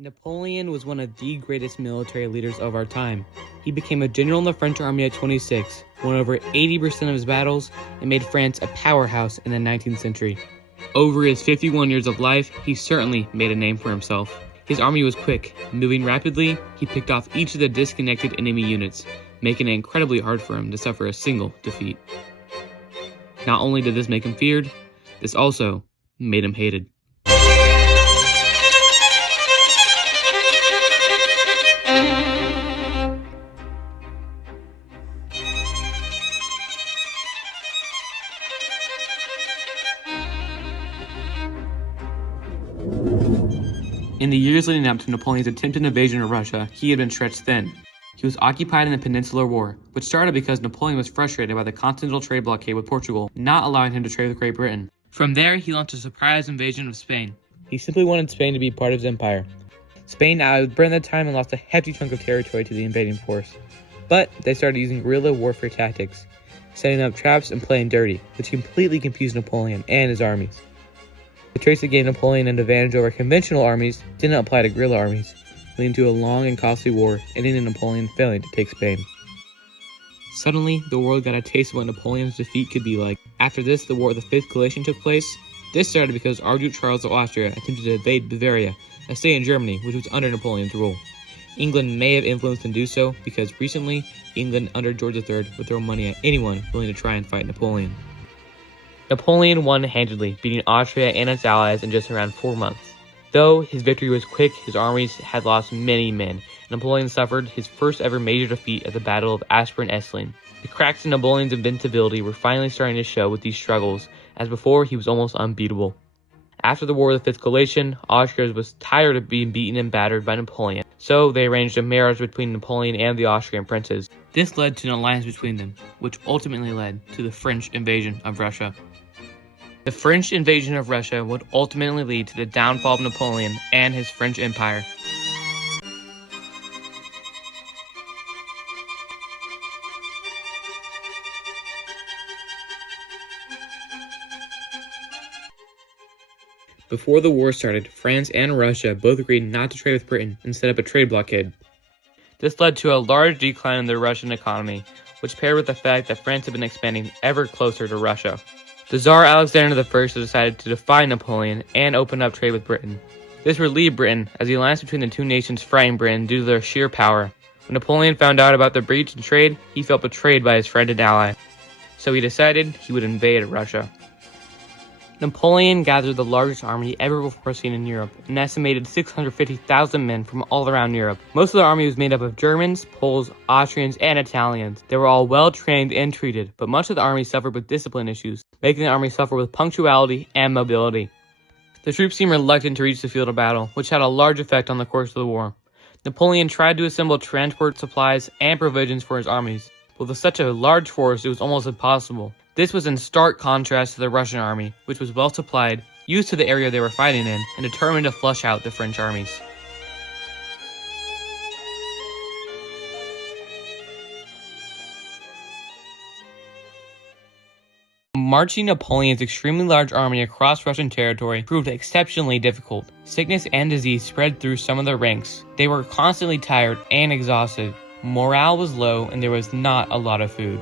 Napoleon was one of the greatest military leaders of our time. He became a general in the French army at 26, won over 80% of his battles, and made France a powerhouse in the 19th century. Over his 51 years of life, he certainly made a name for himself. His army was quick. Moving rapidly, he picked off each of the disconnected enemy units, making it incredibly hard for him to suffer a single defeat. Not only did this make him feared, this also made him hated. In the years leading up to Napoleon's attempted invasion of Russia, he had been stretched thin. He was occupied in the Peninsular War, which started because Napoleon was frustrated by the continental trade blockade with Portugal, not allowing him to trade with Great Britain. From there, he launched a surprise invasion of Spain. He simply wanted Spain to be part of his empire. Spain allied with Britain at the time and lost a hefty chunk of territory to the invading force. But they started using guerrilla warfare tactics, setting up traps and playing dirty, which completely confused Napoleon and his armies. The traits that gave Napoleon an advantage over conventional armies didn't apply to guerrilla armies, leading to a long and costly war, ending in Napoleon failing to take Spain. Suddenly, the world got a taste of what Napoleon's defeat could be like. After this, the War of the Fifth Coalition took place. This started because Archduke Charles of Austria attempted to invade Bavaria, a state in Germany which was under Napoleon's rule. England may have influenced him to do so because recently, England under George III would throw money at anyone willing to try and fight Napoleon. Napoleon won handedly, beating Austria and its allies in just around 4 months. Though his victory was quick, his armies had lost many men, and Napoleon suffered his first ever major defeat at the Battle of Aspern-Essling. The cracks in Napoleon's invincibility were finally starting to show with these struggles, as before he was almost unbeatable. After the War of the Fifth Coalition, Austria was tired of being beaten and battered by Napoleon, so they arranged a marriage between Napoleon and the Austrian princes. This led to an alliance between them, which ultimately led to the French invasion of Russia. The French invasion of Russia would ultimately lead to the downfall of Napoleon and his French Empire. Before the war started, France and Russia both agreed not to trade with Britain and set up a trade blockade. This led to a large decline in the Russian economy, which paired with the fact that France had been expanding ever closer to Russia. The Tsar Alexander I decided to defy Napoleon and open up trade with Britain. This relieved Britain, as the alliance between the two nations frightened Britain due to their sheer power. When Napoleon found out about the breach in trade, he felt betrayed by his friend and ally, so he decided he would invade Russia. Napoleon gathered the largest army ever before seen in Europe, an estimated 650,000 men from all around Europe. Most of the army was made up of Germans, Poles, Austrians, and Italians. They were all well trained and treated, but much of the army suffered with discipline issues, making the army suffer with punctuality and mobility. The troops seemed reluctant to reach the field of battle, which had a large effect on the course of the war. Napoleon tried to assemble transport supplies and provisions for his armies, but with such a large force it was almost impossible. This was in stark contrast to the Russian army, which was well supplied, used to the area they were fighting in, and determined to flush out the French armies. Marching Napoleon's extremely large army across Russian territory proved exceptionally difficult. Sickness and disease spread through some of their ranks. They were constantly tired and exhausted. Morale was low, and there was not a lot of food.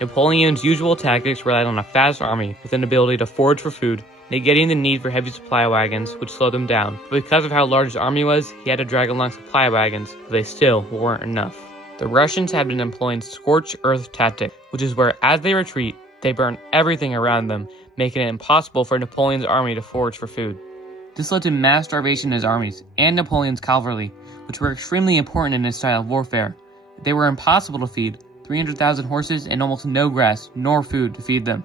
Napoleon's usual tactics relied on a fast army with an ability to forage for food, negating the need for heavy supply wagons, which slowed them down. But because of how large his army was, he had to drag along supply wagons, but they still weren't enough. The Russians had been employing scorched earth tactic, which is where, as they retreat, they burn everything around them, making it impossible for Napoleon's army to forage for food. This led to mass starvation in his armies, and Napoleon's cavalry, which were extremely important in his style of warfare. They were impossible to feed, 300,000 horses and almost no grass nor food to feed them.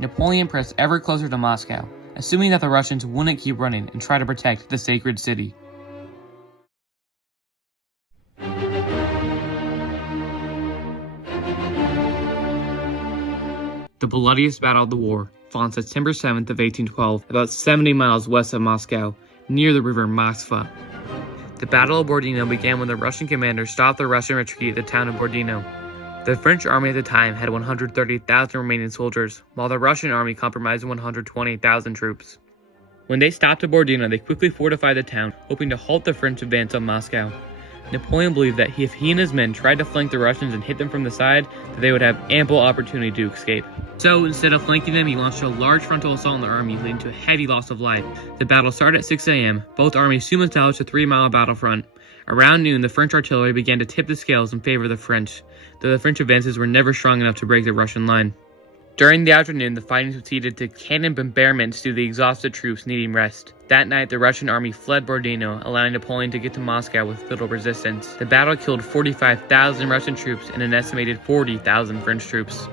Napoleon pressed ever closer to Moscow, assuming that the Russians wouldn't keep running and try to protect the sacred city. The bloodiest battle of the war fought on September 7th of 1812, about 70 miles west of Moscow, near the river Moskva. The Battle of Borodino began when the Russian commander stopped the Russian retreat at the town of Borodino. The French army at the time had 130,000 remaining soldiers, while the Russian army comprised 120,000 troops. When they stopped at Borodino, they quickly fortified the town, hoping to halt the French advance on Moscow. Napoleon believed that if he and his men tried to flank the Russians and hit them from the side, that they would have ample opportunity to escape. So instead of flanking them, he launched a large frontal assault on the army, leading to a heavy loss of life. The battle started at 6 a.m. Both armies soon established a 3-mile battlefront. Around noon, the French artillery began to tip the scales in favor of the French, though the French advances were never strong enough to break the Russian line. During the afternoon, the fighting succeeded to cannon bombardments due to the exhausted troops needing rest. That night, the Russian army fled Borodino, allowing Napoleon to get to Moscow with little resistance. The battle killed 45,000 Russian troops and an estimated 40,000 French troops.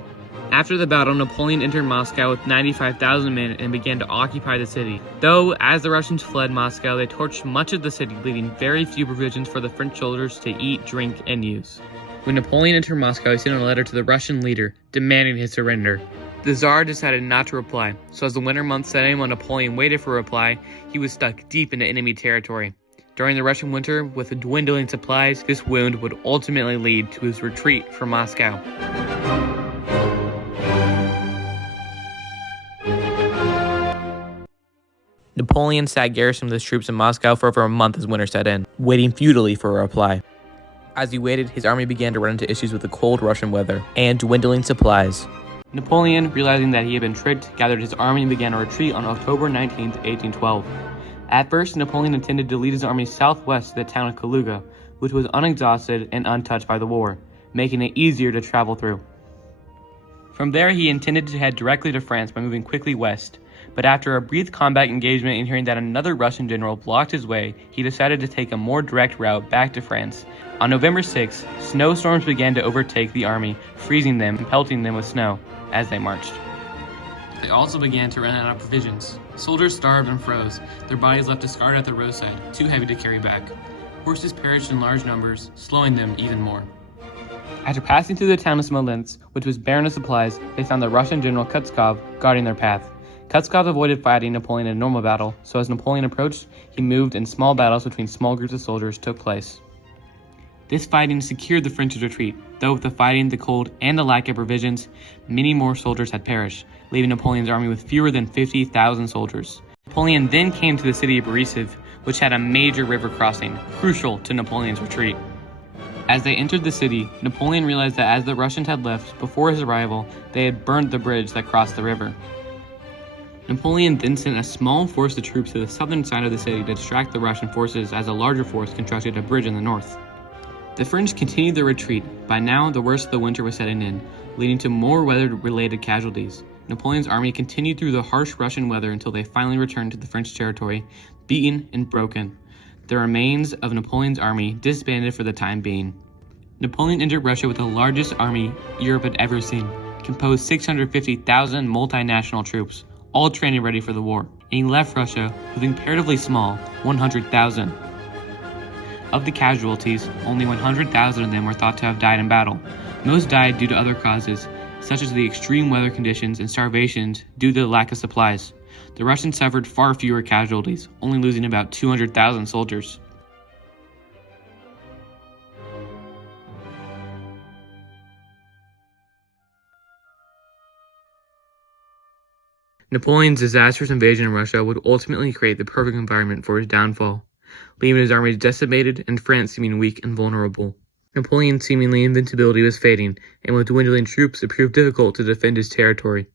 After the battle, Napoleon entered Moscow with 95,000 men and began to occupy the city. Though, as the Russians fled Moscow, they torched much of the city, leaving very few provisions for the French soldiers to eat, drink, and use. When Napoleon entered Moscow, he sent a letter to the Russian leader, demanding his surrender. The Tsar decided not to reply, so as the winter months set in while Napoleon waited for a reply, he was stuck deep into enemy territory. During the Russian winter, with the dwindling supplies, this wound would ultimately lead to his retreat from Moscow. Napoleon sat garrisoned with his troops in Moscow for over a month as winter set in, waiting futilely for a reply. As he waited, his army began to run into issues with the cold Russian weather and dwindling supplies. Napoleon, realizing that he had been tricked, gathered his army and began a retreat on October 19, 1812. At first, Napoleon intended to lead his army southwest to the town of Kaluga, which was unexhausted and untouched by the war, making it easier to travel through. From there, he intended to head directly to France by moving quickly west, but after a brief combat engagement and hearing that another Russian general blocked his way, he decided to take a more direct route back to France. On November 6, snowstorms began to overtake the army, freezing them and pelting them with snow as they marched. They also began to run out of provisions. Soldiers starved and froze, their bodies left discarded at the roadside, too heavy to carry back. Horses perished in large numbers, slowing them even more. After passing through the town of Smolensk, which was barren of supplies, they found the Russian general Kutuzov guarding their path. Kutuzov avoided fighting Napoleon in a normal battle, so as Napoleon approached, he moved and small battles between small groups of soldiers took place. This fighting secured the French's retreat, though with the fighting, the cold, and the lack of provisions, many more soldiers had perished, leaving Napoleon's army with fewer than 50,000 soldiers. Napoleon then came to the city of Borisov, which had a major river crossing, crucial to Napoleon's retreat. As they entered the city, Napoleon realized that as the Russians had left before his arrival, they had burned the bridge that crossed the river. Napoleon then sent a small force of troops to the southern side of the city to distract the Russian forces as a larger force constructed a bridge in the north. The French continued their retreat. By now, the worst of the winter was setting in, leading to more weather-related casualties. Napoleon's army continued through the harsh Russian weather until they finally returned to the French territory, beaten and broken. The remains of Napoleon's army disbanded for the time being. Napoleon entered Russia with the largest army Europe had ever seen, composed 650,000 multinational troops, all trained and ready for the war, and he left Russia with a comparatively small 100,000. Of the casualties, only 100,000 of them were thought to have died in battle. Most died due to other causes, such as the extreme weather conditions and starvations due to the lack of supplies. The Russians suffered far fewer casualties, only losing about 200,000 soldiers. Napoleon's disastrous invasion of Russia would ultimately create the perfect environment for his downfall, leaving his armies decimated and France seeming weak and vulnerable. Napoleon's seemingly invincibility was fading, and with dwindling troops, it proved difficult to defend his territory.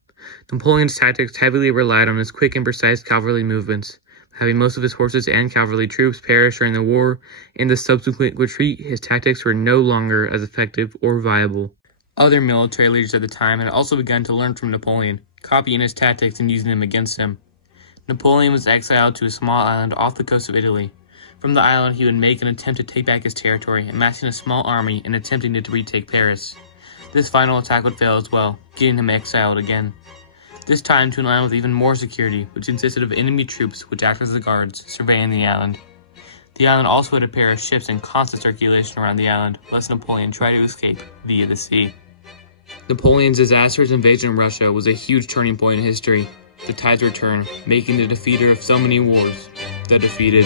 Napoleon's tactics heavily relied on his quick and precise cavalry movements. Having most of his horses and cavalry troops perish during the war and the subsequent retreat, his tactics were no longer as effective or viable. Other military leaders at the time had also begun to learn from Napoleon, copying his tactics and using them against him. Napoleon was exiled to a small island off the coast of Italy. From the island, he would make an attempt to take back his territory, amassing a small army and attempting to retake Paris. This final attack would fail as well, getting him exiled again. This time to an island with even more security, which consisted of enemy troops which acted as the guards, surveying the island. The island also had a pair of ships in constant circulation around the island, lest Napoleon try to escape via the sea. Napoleon's disastrous invasion of Russia was a huge turning point in history. The tides returned, making the defeater of so many wars the defeated.